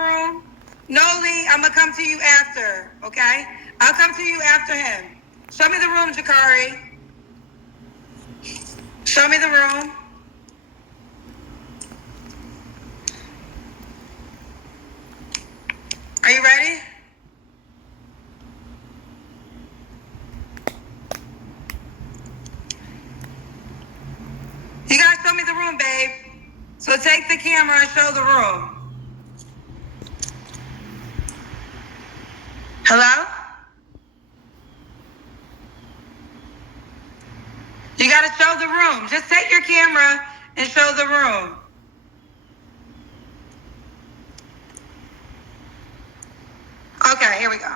room. Noli, I'm gonna come to you after, okay? I'll come to you after him. Show me the room, Jakari. Show me the room. Are you ready? You gotta show me the room, babe. So take the camera and show the room. Hello? You gotta show the room. Just take your camera and show the room. Okay, here we go.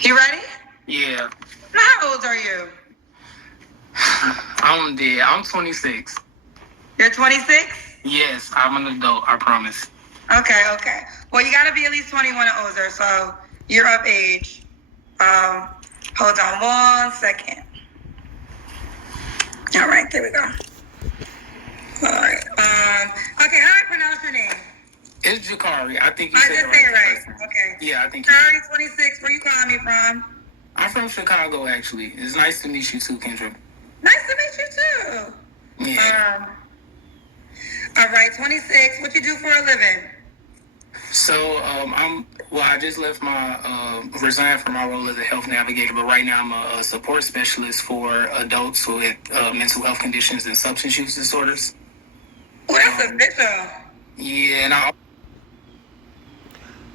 You ready? Yeah. How old are you? I'm dead. I'm 26. You're 26? Yes, I'm an adult, I promise. Okay. Well, you gotta be at least 21 and older, so you're of age. Hold on 1 second. All right, there we go. All right. Okay, how do I pronounce your name? It's Jakari. I think you I said just say it right. person. Okay. Yeah, I think you Jakari, 26. Where you calling me from? I'm from Chicago, actually. It's nice to meet you too, Kendra. Nice to meet you too. Yeah. All right, 26. What you do for a living? So, I just left resigned from my role as a health navigator, but right now I'm a support specialist for adults with mental health conditions and substance use disorders. Oh, that's official. Yeah, and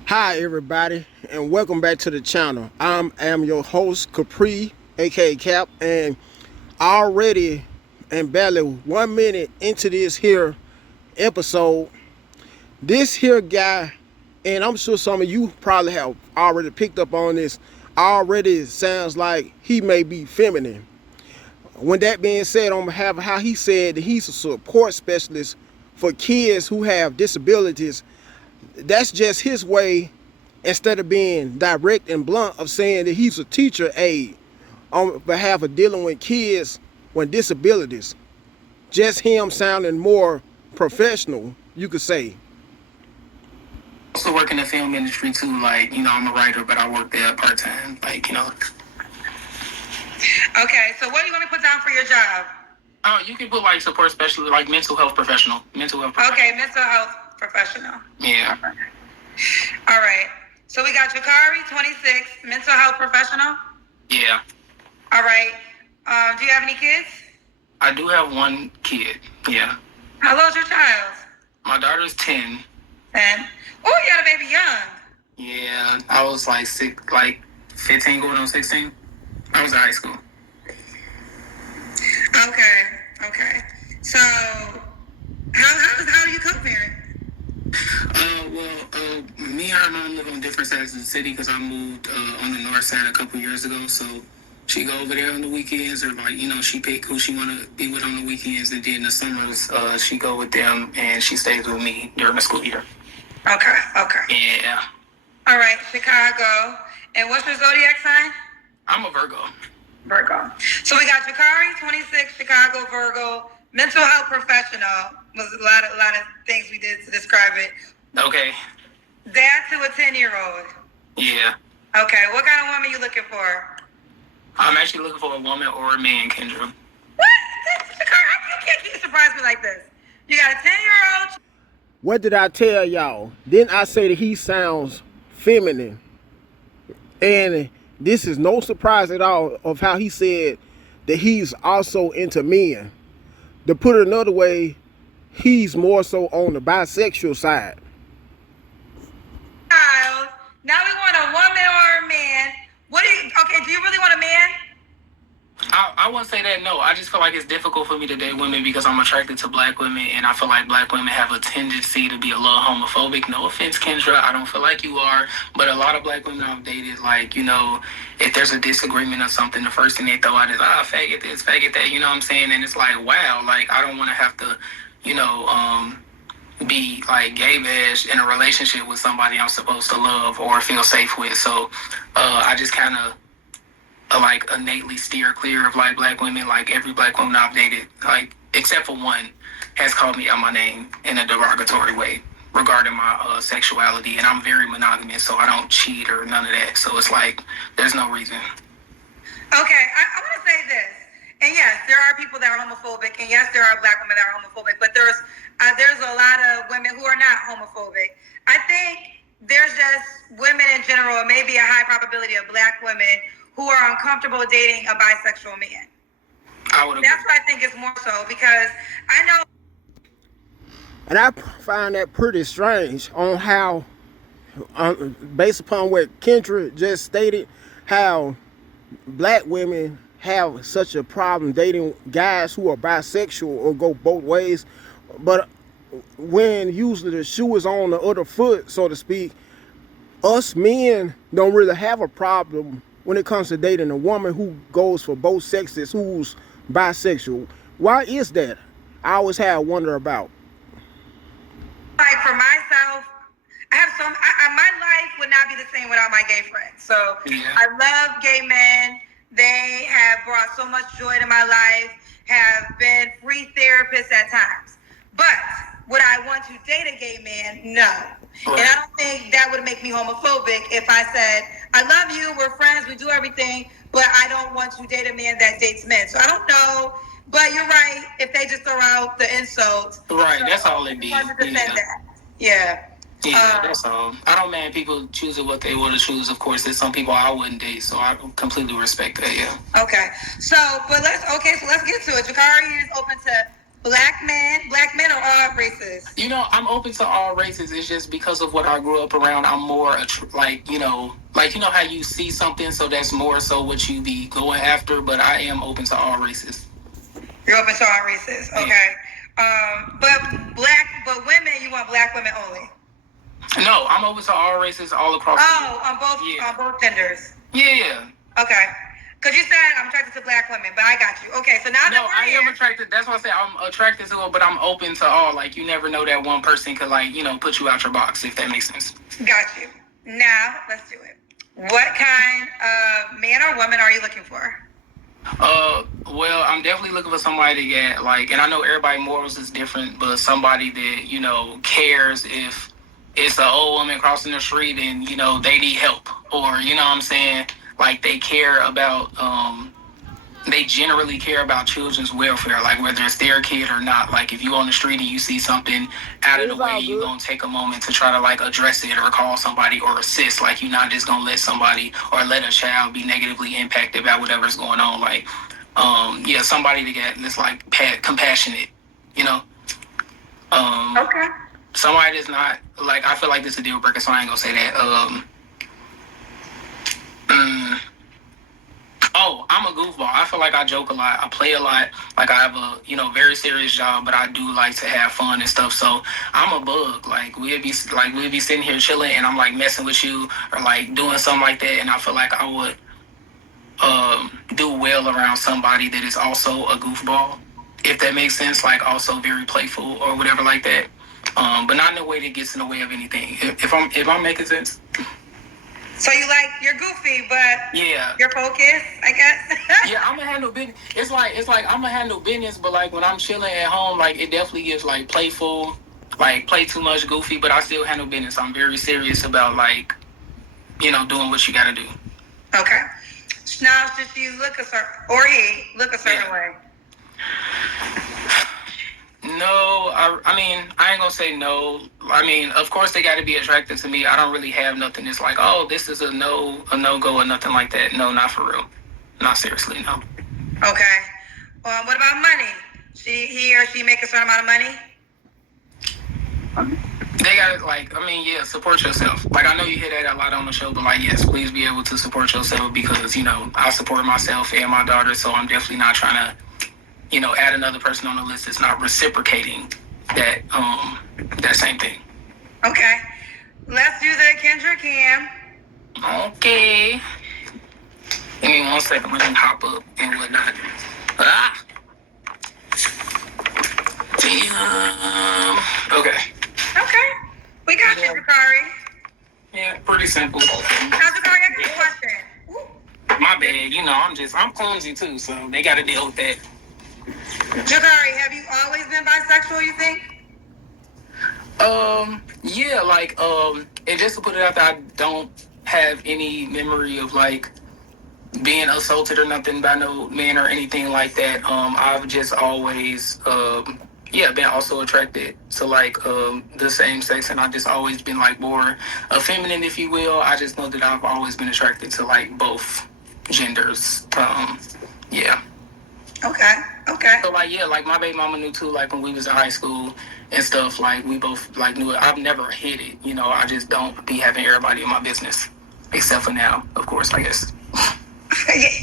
Hi everybody, and welcome back to the channel. I am your host, Capri, aka Cap, and already and barely 1 minute into this here episode, this here guy, and I'm sure some of you probably have already picked up on this, already sounds like he may be feminine. When that being said, on behalf of how he said that he's a support specialist for kids who have disabilities, that's just his way, instead of being direct and blunt, of saying that he's a teacher aide on behalf of dealing with kids with disabilities. Just him sounding more professional, you could say. also work in the film industry too. Like, I'm a writer, but I work there part-time. Okay, so what do you want to put down for your job? Oh, you can put like support specialist, like mental health professional. Okay, mental health professional. Yeah. All right. So we got Jakari, 26, mental health professional. Yeah. All right. Do you have any kids? I do have one kid. Yeah. How old's your child? My daughter's 10. 10. Oh, you got a baby young. Yeah. I was like 15 going on 16. I was in high school. Okay. So, how do you co-parent? Me and her mom live on different sides of the city because I moved on the north side a couple years ago. So she go over there on the weekends, or she pick who she want to be with on the weekends, and then in the summers she go with them and she stays with me during the school year. Okay. Yeah. All right, Chicago. And what's your zodiac sign? I'm a Virgo. So we got Jakari, 26, Chicago, Virgo, mental health professional. Was a lot of things we did to describe it. Okay. Dad to a 10-year-old. Yeah. Okay, what kind of woman you looking for? I'm actually looking for a woman or a man, Kendra. What? Jakari, you can't surprise me like this. You got a 10-year-old. What did I tell y'all? Didn't I say that he sounds feminine? And this is no surprise at all of how he said that he's also into men. To put it another way, he's more so on the bisexual side. Child. Now we want a woman or a man. Do you really want a man? I wouldn't say that, no. I just feel like it's difficult for me to date women because I'm attracted to black women, and I feel like black women have a tendency to be a little homophobic. No offense, Kendra, I don't feel like you are, but a lot of black women I've dated, if there's a disagreement or something, the first thing they throw out is, faggot this, faggot that, you know what I'm saying? And it's like, wow, I don't want to have to, be gay bash in a relationship with somebody I'm supposed to love or feel safe with. So I just kind of innately steer clear of black women. Every black woman I've dated, except for one, has called me out my name in a derogatory way. regarding my sexuality, and I'm very monogamous, so I don't cheat or none of that. So it's like there's no reason. Okay, I want to say this. And yes, there are people that are homophobic, and yes, there are black women that are homophobic, but there's a lot of women who are not homophobic. I think there's just women in general, and maybe a high probability of black women who are uncomfortable dating a bisexual man. I would agree. That's what I think is more so, because I know. And I find that pretty strange on how, based upon what Kendra just stated, how black women have such a problem dating guys who are bisexual or go both ways. But when usually the shoe is on the other foot, so to speak, us men don't really have a problem when it comes to dating a woman who goes for both sexes, who's bisexual. Why is that? I always have wonder about. Like for myself, I have my life would not be the same without my gay friends. So Yeah. I love gay men. They have brought so much joy to my life, have been free therapists at times. But would I want to date a gay man? No. Right. And I don't think that would make me homophobic if I said, I love you, we're friends, we do everything, but I don't want to date a man that dates men. So I don't know. But you're right, if they just throw out the insults. Right, so that's all it be. 100% Yeah. that. Yeah. Yeah, that's all. I don't mind people choosing what they want to choose. Of course, there's some people I wouldn't date, so I completely respect that. Yeah. Okay. So let's get to it. Jakari is open to black men or all races. You know, I'm open to all races. It's just because of what I grew up around. I'm more like you know how you see something, so that's more so what you be going after. But I am open to all races. You're open to all races. Okay. But women, you want black women only. No, I'm open to all races all across. On both genders. Yeah. Okay. Because you said I'm attracted to black women, but I got you. Okay, so now that I am attracted. That's why I say I'm attracted to it, but I'm open to all. Like, you never know that one person could, like, put you out your box, if that makes sense. Got you. Now, let's do it. What kind of man or woman are you looking for? Well, I'm definitely looking for somebody that, like, and I know everybody morals is different, but somebody that, cares if it's an old woman crossing the street and, they need help. Or, you know what I'm saying? Like, they care about, they generally care about children's welfare, like whether it's their kid or not. Like, if you on the street and you see something out of the way, you're going to take a moment to try to, like, address it or call somebody or assist. Like, you're not just going to let somebody or let a child be negatively impacted by whatever's going on. Like, somebody that's, like, compassionate, Okay. Somebody that's not, like, I feel like this is a deal breaker, so I ain't going to say that. I'm a goofball. I feel like I joke a lot. I play a lot. Like, I have a, very serious job, but I do like to have fun and stuff. So I'm a bug. Like, we'd be sitting here chilling and I'm like messing with you or like doing something like that. And I feel like I would do well around somebody that is also a goofball, if that makes sense. Like, also very playful or whatever like that. But not in a way that gets in the way of anything. If I'm making sense. So you're goofy, but yeah, you're focused, I guess. Yeah, I'm gonna handle business. It's like I'm gonna handle business, but like when I'm chilling at home, like it definitely gets like playful, like play too much goofy, but I still handle business. I'm very serious about like, doing what you gotta do. Okay. Now, should she look a certain, or he look a certain way? No, I mean, I ain't gonna say no. I mean, of course they got to be attracted to me. I don't really have nothing that's like, oh, this is a no-go or nothing like that. No, not for real. Not seriously, no. Okay. What about money? He or she make a certain amount of money? They got support yourself. Like, I know you hear that a lot on the show, but like, yes, please be able to support yourself because, I support myself and my daughter, so I'm definitely not trying to, add another person on the list that's not reciprocating that same thing. Okay. Let's do the Kendra Cam. Okay. Give me 1 second. Let me hop up and whatnot. Damn. Okay. Okay. We got you, Jakari. Yeah, pretty simple. Now, Jakari, I got a question. Ooh. My bad. I'm clumsy too, so they got to deal with that. Jakari, have you always been bisexual, you think? Yeah, like and just to put it out there, I don't have any memory of like being assaulted or nothing by no man or anything like that. I've just always yeah, been also attracted to like the same sex, and I've just always been like more feminine, if you will. I just know that I've always been attracted to like both genders. Yeah. Okay. Okay. So like yeah, like my baby mama knew too. Like when we was in high school and stuff, like we both like knew it. I've never hid it, you know. I just don't be having everybody in my business, except for now, of course. I guess.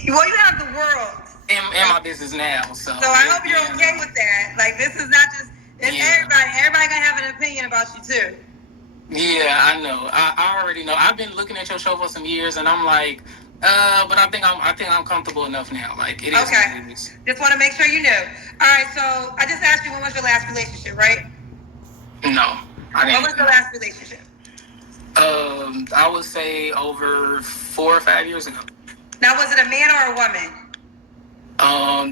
Well, you have the world In my business now, so. So I hope you're okay with that. Like this is not just it's everybody. Everybody gonna have an opinion about you too. Yeah, I know. I already know. I've been looking at your show for some years, and I'm like, but I think I'm comfortable enough now. Like it is. Okay. What it is. Just want to make sure you knew. All right. So I just asked you when was your last relationship, right? No, I didn't. When was your last relationship? I would say over 4 or 5 years ago. Now, was it a man or a woman?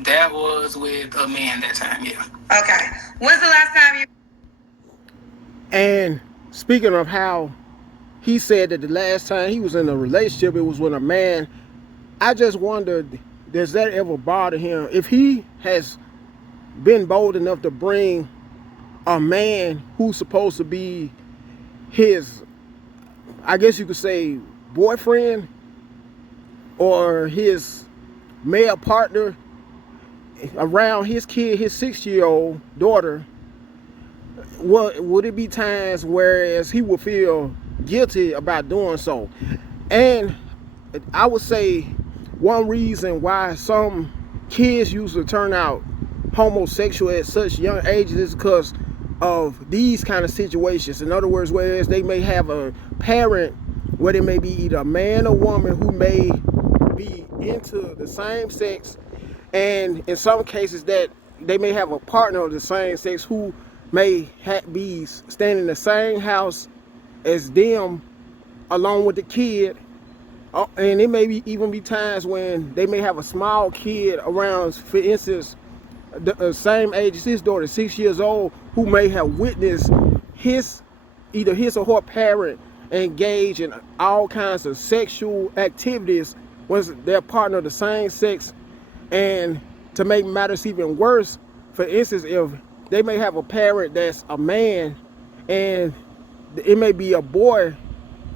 That was with a man that time. Yeah. Okay. When's the last time you? And speaking of how he said that the last time he was in a relationship, it was with a man, I just wondered, does that ever bother him? If he has been bold enough to bring a man who's supposed to be his, I guess you could say, boyfriend or his male partner around his kid, his 6-year-old daughter, what would it be times whereas he would feel guilty about doing so? And I would say one reason why some kids usually turn out homosexual at such young ages is because of these kind of situations. In other words, whereas they may have a parent where they may be either a man or woman who may be into the same sex, and in some cases that they may have a partner of the same sex who may be staying in the same house as them along with the kid. And it may even be times when they may have a small kid around, for instance, the same age as his daughter, 6 years old, who may have witnessed either his or her parent engage in all kinds of sexual activities with their partner of the same sex. And to make matters even worse, for instance, if they may have a parent that's a man and it may be a boy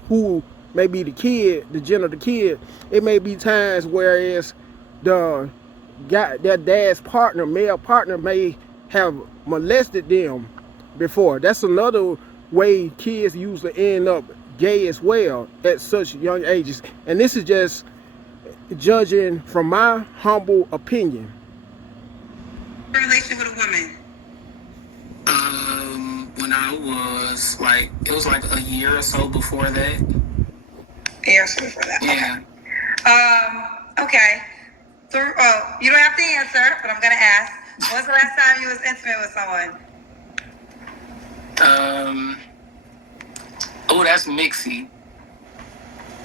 who may be the kid, the gender of the kid, it may be times whereas their dad's partner, male partner, may have molested them before. That's another way kids usually end up gay as well at such young ages. And this is just judging from my humble opinion. Relation with a woman. When I was like, it was like a year or so before that. A year or so before that. Yeah. Okay. You don't have to answer, but I'm gonna ask. When was the last time you was intimate with someone? Oh, that's mixy.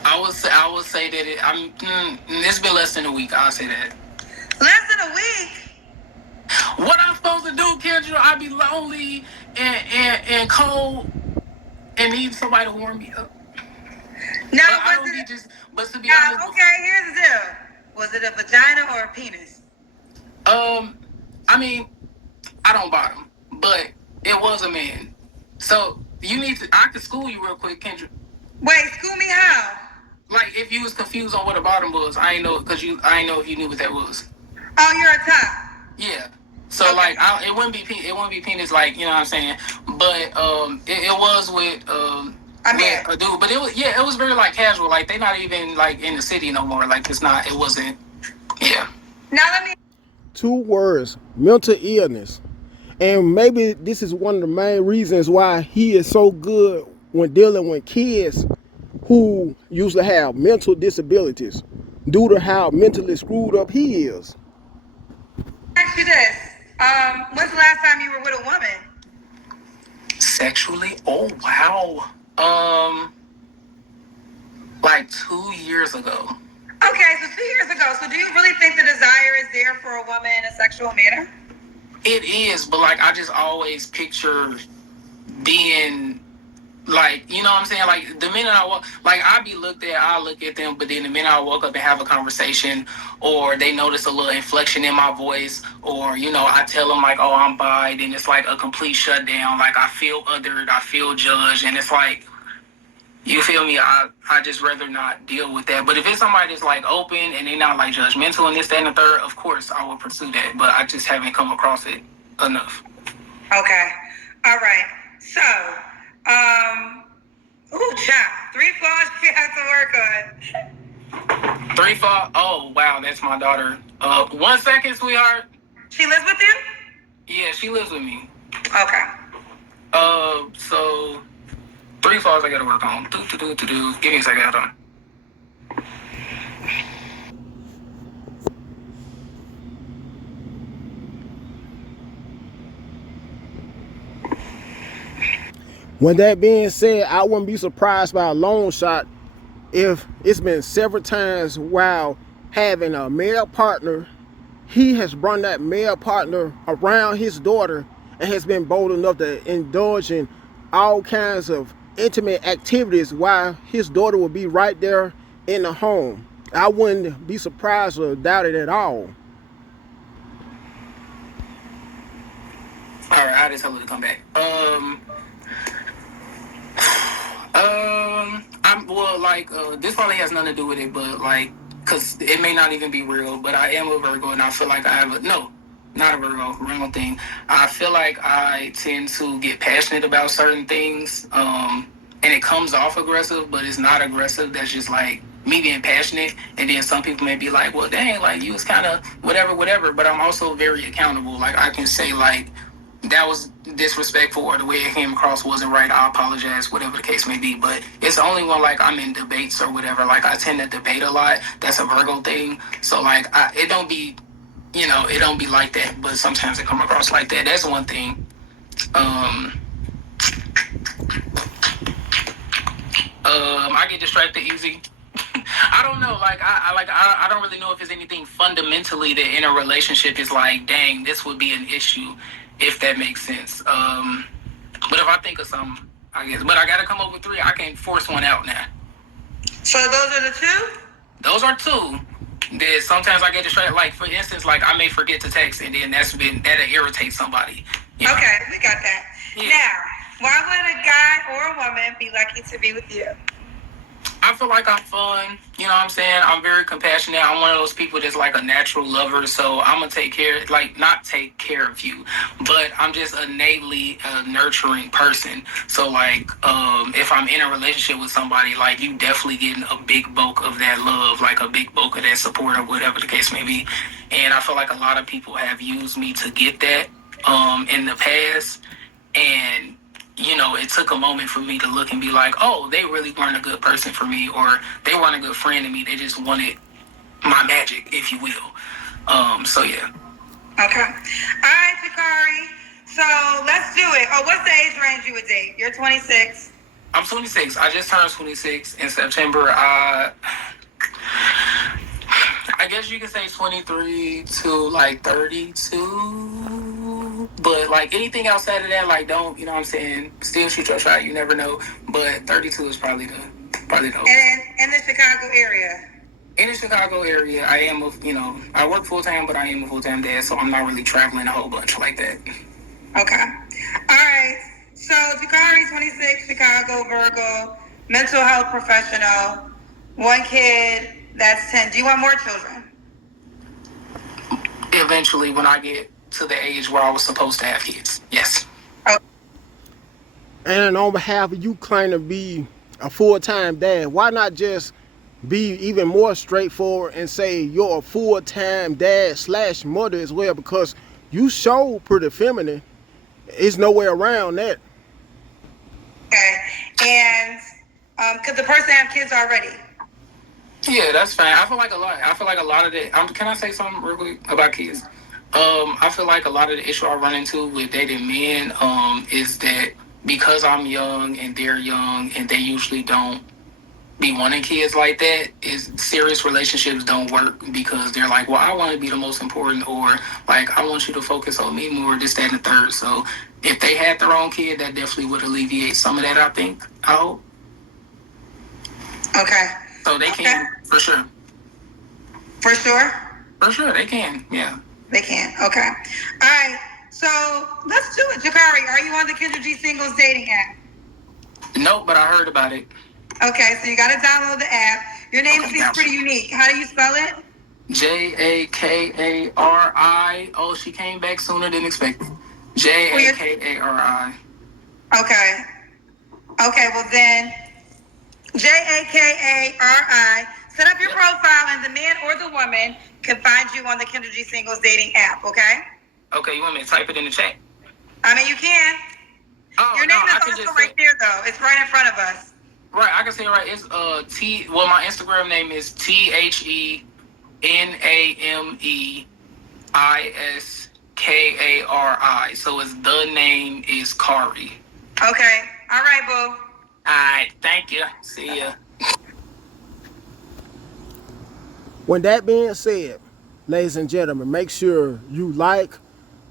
I would say that it's been less than a week. I'll say that. Less than a week. What I'm supposed to do, Kendra? I be lonely and cold and need somebody to warm me up. No, but I don't be just. But to be honest. honest. Okay, here's the deal. Was it a vagina or a penis? I mean, I don't bottom, but it was a man. So you need to. I could school you real quick, Kendra. Wait, school me how? Like if you was confused on what a bottom was, I ain't know I ain't know if you knew what that was. Oh, you're a top. Yeah. So okay. Like it wouldn't be penis, like, you know what I'm saying, but it was with a dude, but it was very like casual, like they not even like in the city no more, like it wasn't. Yeah. Now let me. 2 words: mental illness. And maybe this is one of the main reasons why he is so good when dealing with kids who usually have mental disabilities due to how mentally screwed up he is. Ask you this. When's the last time you were with a woman? Sexually? Oh, wow. Like 2 years ago. Okay, so 2 years ago. So do you really think the desire is there for a woman in a sexual manner? It is, but like I just always picture being Like, you know what I'm saying? Like, the minute I walk, like, I be looked at, I look at them, but then the minute I walk up and have a conversation, or they notice a little inflection in my voice, or, you know, I tell them, like, oh, I'm bi, then it's like a complete shutdown. Like, I feel othered, I feel judged, and it's like, you feel me? I just rather not deal with that. But if it's somebody that's, like, open and they not, like, judgmental and this, that, and the third, of course, I will pursue that. But I just haven't come across it enough. Okay. All right. So, child, 3 flaws you have to work on. 3 flaws? Oh, wow, that's my daughter. 1 second, sweetheart. She lives with you? Yeah, she lives with me. Okay. So 3 flaws I gotta work on. Give me a second, hold on. With that being said, I wouldn't be surprised by a long shot if it's been several times while having a male partner, he has brought that male partner around his daughter and has been bold enough to indulge in all kinds of intimate activities while his daughter will be right there in the home. I wouldn't be surprised or doubt it at all. All right, I just tell her to come back. This probably has nothing to do with it, but like, cause it may not even be real, but I am a Virgo, and I feel like I have not a Virgo, wrong thing. I feel like I tend to get passionate about certain things, and it comes off aggressive, but it's not aggressive. That's just like me being passionate, and then some people may be like, well, dang, like you was kind of whatever, but I'm also very accountable. Like I can say like, that was disrespectful, or the way it came across wasn't right, I apologize, whatever the case may be. But it's the only one, like, I'm in debates or whatever. Like, I tend to debate a lot. That's a Virgo thing. So, like, it don't be, it don't be like that. But sometimes it come across like that. That's one thing. I get distracted easy. I don't know. Like, I don't really know if there's anything fundamentally that in a relationship is like, dang, this would be an issue, if that makes sense. But if I think of something, I guess. But I got to come up with 3. I can't force one out now. So those are the 2? Those are 2. That sometimes I get distracted. Like, for instance, like, I may forget to text, and then that'll irritate somebody. You know? Okay, we got that. Yeah. Now, why would a guy or a woman be lucky to be with you? I feel like I'm fun. You know what I'm saying? I'm very compassionate. I'm one of those people that's like a natural lover. So I'm going to not take care of you, but I'm just innately a nurturing person. So like, if I'm in a relationship with somebody, like you definitely getting a big bulk of that love, like a big bulk of that support or whatever the case may be. And I feel like a lot of people have used me to get that, in the past. And it took a moment for me to look and be like, oh, they really weren't a good person for me, or they weren't a good friend to me. They just wanted my magic, if you will. So, yeah. Okay. All right, Takari. So, let's do it. Oh, what's the age range you would date? You're 26. I'm 26. I just turned 26 in September. I guess you could say 23 to, like, 32. But, like, anything outside of that, like, don't, you know what I'm saying, still shoot your shot. You never know. But 32 is probably the oldest. And in the Chicago area? In the Chicago area, I am I work full-time, but I am a full-time dad, so I'm not really traveling a whole bunch like that. Okay. All right. So, Takari, 26, Chicago, Virgo, mental health professional, 1 kid, that's 10. Do you want more children? Eventually, when I get to the age where I was supposed to have kids. Yes. Oh. And on behalf of you claim to be a full-time dad, why not just be even more straightforward and say you're a full-time dad / mother as well? Because you show pretty feminine. There's no way around that. Okay. And could the person have kids already? Yeah, that's fine. I feel like a lot of it. Can I say something real quick about kids? I feel like a lot of the issue I run into with dating men is that because I'm young and they're young and they usually don't be wanting kids like that is serious relationships don't work because they're like, well, I want to be the most important, or like, I want you to focus on me more, this, that, and the third. So if they had their own kid, that definitely would alleviate some of that, I think. I hope. Okay. So they can, for sure. For sure? For sure, they can, yeah. They can. Okay. All right. So let's do it. Jakari, are you on the Kendra G Singles dating app? Nope, but I heard about it. Okay, so you got to download the app. Your name seems pretty unique. How do you spell it? Jakari. Oh, she came back sooner than expected. Jakari. Okay. Okay, well then, Jakari. Set up your profile, and the man or the woman can find you on the Kendra G Singles dating app, okay? Okay, you want me to type it in the chat? I mean, you can. Oh, your name is also right there, though. It's right in front of us. Right, I can say it right. It's well, my Instagram name is TheNameiskari. So it's the name is Kari. Okay. All right, boo. All right, thank you. See ya. When that being said, ladies and gentlemen, make sure you like,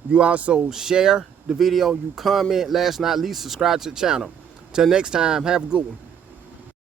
you also share the video, you comment, last not least, subscribe to the channel. Till next time, have a good one.